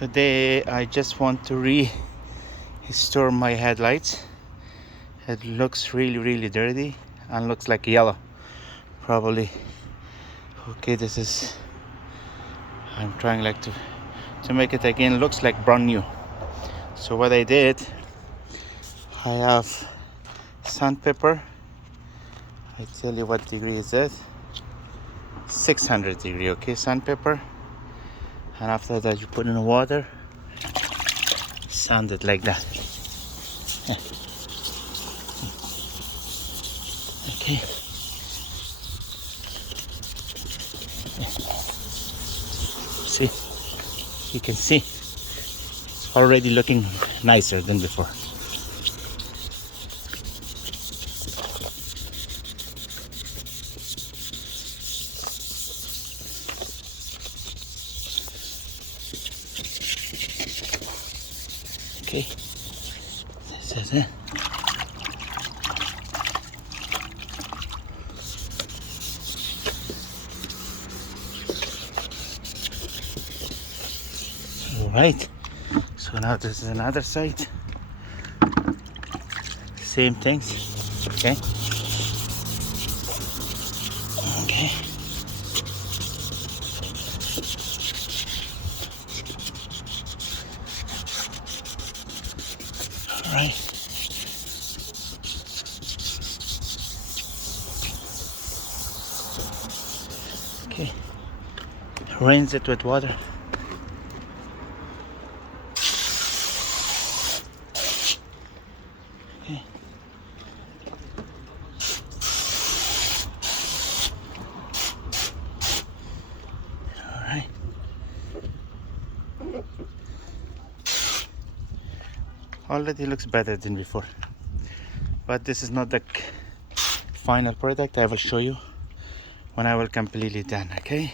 Today I just want to restore my headlights. It looks really dirty and looks like yellow probably. Okay, this is, I'm trying like to make it again, looks like brand new. So what I did, I have sandpaper. I tell you what degree is it, 600 degree. Okay, sandpaper, and after that you put in the water, sand it like that. Okay, see, you can see it's already looking nicer than before. Okay, this is it. All right, so now this is another side, same things. Okay, okay, all right. Okay, rinse it with water. Okay. All right. Already looks better than before, but this is not the final product. I will show you when I will completely done. Okay.